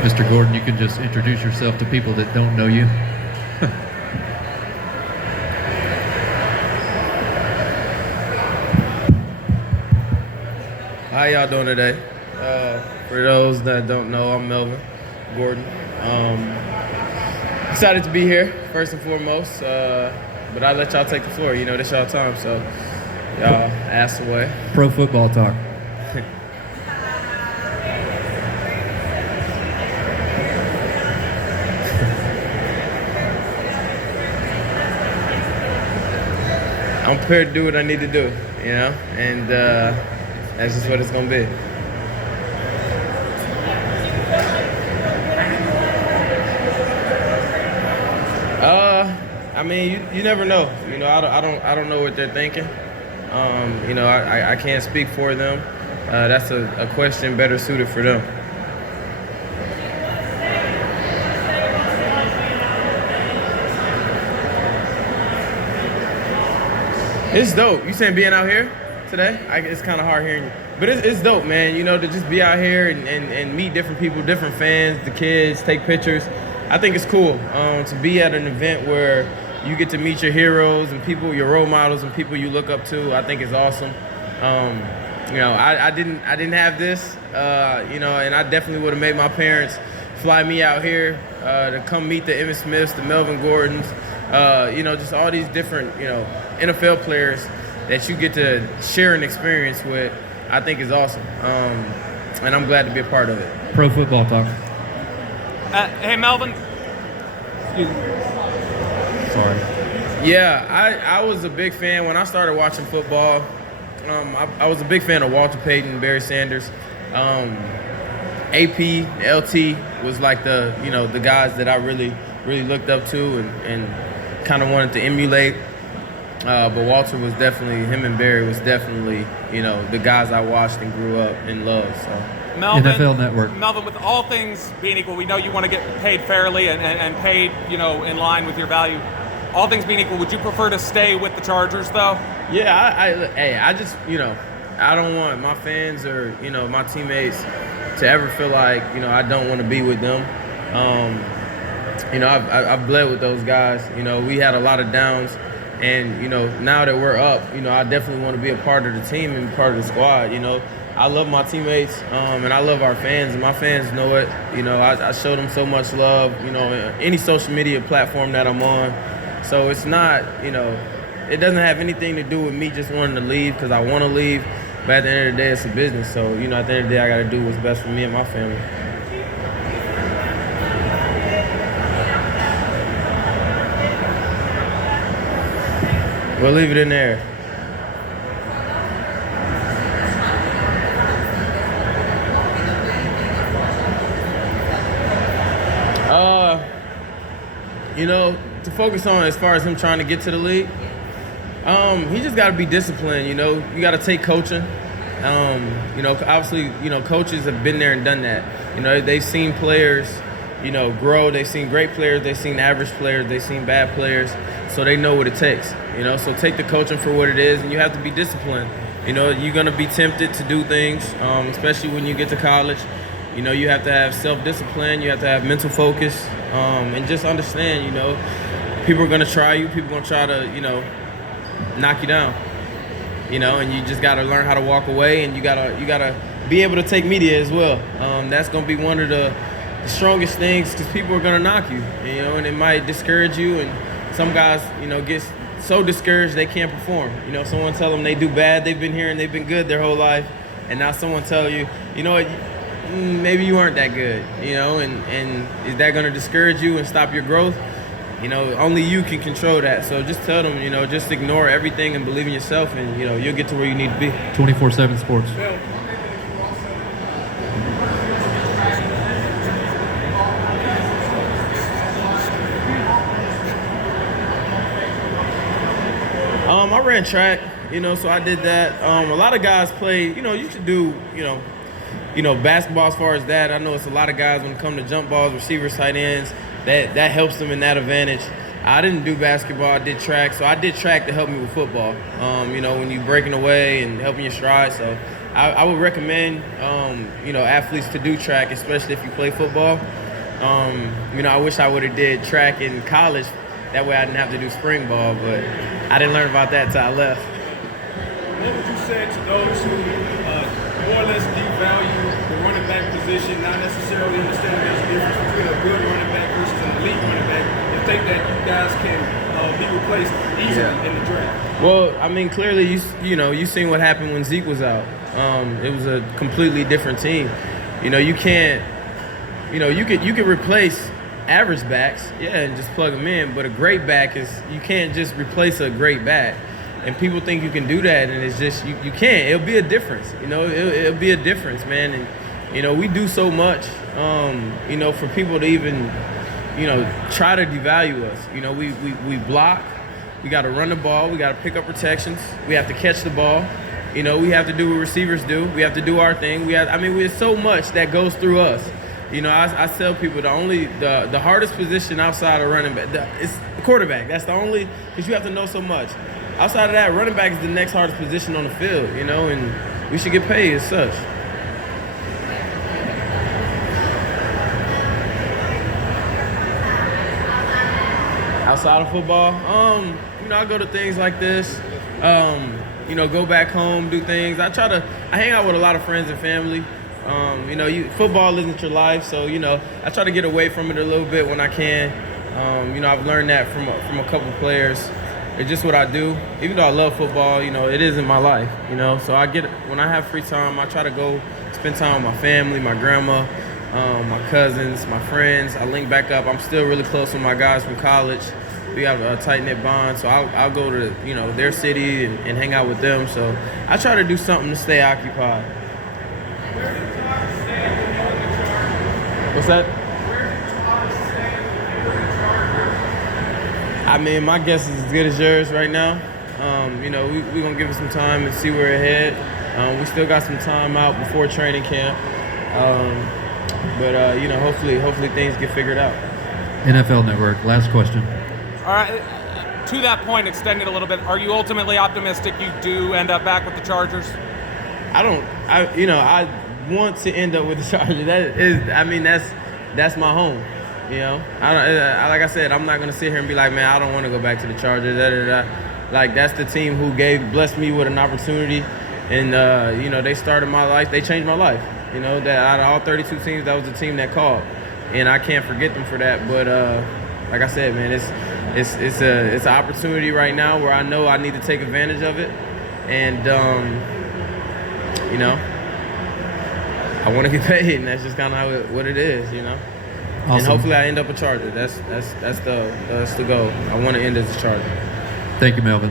Mr. Gordon, you can just introduce yourself to people that don't know you. How y'all doing today? For those that don't know, I'm Melvin Gordon. Excited to be here, first and foremost. But I'll let y'all take the floor. You know, this y'all time, so y'all ask away. Pro football talk. I'm prepared to do what I need to do, you know, and that's just what it's gonna be. I mean, you never know. You know, I don't know what they're thinking. You know, I can't speak for them. That's a question better suited for them. It's dope. You saying being out here today? It's kind of hard hearing you. But it's dope, man. You know, to just be out here and meet different people, different fans, the kids, take pictures. I think it's cool to be at an event where you get to meet your heroes and people, your role models and people you look up to. I think it's awesome. You know, I didn't have this, you know, and I definitely would have made my parents fly me out here to come meet the Emmitt Smiths, the Melvin Gordons, you know, just all these different, you know, NFL players that you get to share an experience with. I think is awesome, and I'm glad to be a part of it. Pro football talk. Hey, Melvin. Sorry. Yeah, I was a big fan when I started watching football. I was a big fan of Walter Payton, Barry Sanders. AP, LT was like the, you know, the guys that I really looked up to and kind of wanted to emulate. But Walter was definitely, him and Barry was definitely, you know, the guys I watched and grew up and loved. So. Melvin, NFL Network. Melvin, with all things being equal, we know you want to get paid fairly and paid, you know, in line with your value. All things being equal, would you prefer to stay with the Chargers, though? Yeah, I just, you know, I don't want my fans or, you know, my teammates to ever feel like, you know, I don't want to be with them. You know, I've bled with those guys. You know, we had a lot of downs. And, you know, now that we're up, you know, I definitely want to be a part of the team and part of the squad, you know. I love my teammates, and I love our fans, and my fans know it. You know, I show them so much love, you know, any social media platform that I'm on. So it's not, you know, it doesn't have anything to do with me just wanting to leave because I want to leave. But at the end of the day, it's a business. So, you know, at the end of the day, I got to do what's best for me and my family. We'll leave it in there. You know, to focus on as far as him trying to get to the league, he just got to be disciplined. You know, you got to take coaching. You know, obviously, you know, coaches have been there and done that. You know, they've seen players, you know, grow. They've seen great players. They've seen average players. They've seen bad players. So they know what it takes. You know, so take the coaching for what it is, and you have to be disciplined. You know, you're going to be tempted to do things, especially when you get to college. You know, you have to have self-discipline. You have to have mental focus, and just understand, you know, people are going to try you. People are going to try to, you know, knock you down. You know, and you just got to learn how to walk away, and you gotta be able to take media as well. That's going to be one of the strongest things because people are going to knock you, you know, and it might discourage you. And some guys, you know, get so discouraged they can't perform. You know, someone tell them they do bad, they've been here and they've been good their whole life, and now someone tell you, you know what, maybe you aren't that good, you know, and is that going to discourage you and stop your growth? You know, only you can control that. So just tell them, you know, just ignore everything and believe in yourself, and, you know, you'll get to where you need to be. 24/7 Sports. I ran track, you know, so I did that. A lot of guys play, you know, you should do, you know, basketball as far as that. I know it's a lot of guys when it comes to jump balls, receivers, tight ends, that helps them in that advantage. I didn't do basketball, I did track. So I did track to help me with football. You know, when you're breaking away and helping your stride. So I would recommend, athletes to do track, especially if you play football. I wish I would have did track in college. That way I didn't have to do spring ball, but I didn't learn about that till I left. What would you say to those who more or less devalue the running back position, not necessarily understanding there's a difference between a good running back versus an elite running back, and think that you guys can be replaced easily in the draft? Well, I mean, clearly you seen what happened when Zeke was out. It was a completely different team. You can't. You could replace average backs, and just plug them in. But a great back you can't just replace a great back. And people think you can do that, and it's just you can't. It'll be a difference. It'll be a difference, man. And we do so much. For people to even try to devalue us. We block. We got to run the ball. We got to pick up protections. We have to catch the ball. We have to do what receivers do. We have to do our thing. There's so much that goes through us. I tell people the hardest position outside of running back is the quarterback. That's the only, because you have to know so much. Outside of that, running back is the next hardest position on the field, and we should get paid as such. Outside of football, I go to things like this, go back home, do things. I hang out with a lot of friends and family. Football isn't your life, so, I try to get away from it a little bit when I can. I've learned that from a couple players. It's just what I do. Even though I love football, it isn't my life, So when I have free time, I try to go spend time with my family, my grandma, my cousins, my friends. I link back up. I'm still really close with my guys from college. We have a tight-knit bond, so I'll go to, their city and hang out with them. So I try to do something to stay occupied. What's that? I mean, my guess is as good as yours right now. We're going to give it some time and see where we're headed. We still got some time out before training camp. Hopefully things get figured out. NFL Network, last question. All right. To that point, extend it a little bit. Are you ultimately optimistic you do end up back with the Chargers? I want to end up with the Chargers. That's my home. Like I said, I'm not gonna sit here and be like, man, I don't want to go back to the Chargers. Like, that's the team who blessed me with an opportunity, and they started my life. They changed my life. That out of all 32 teams, that was the team that called, and I can't forget them for that. But like I said, man, it's an opportunity right now where I know I need to take advantage of it, and I want to get paid, and that's just kind of what it is, Awesome. And hopefully I end up a Charger. That's the goal. I want to end as a Charger. Thank you, Melvin.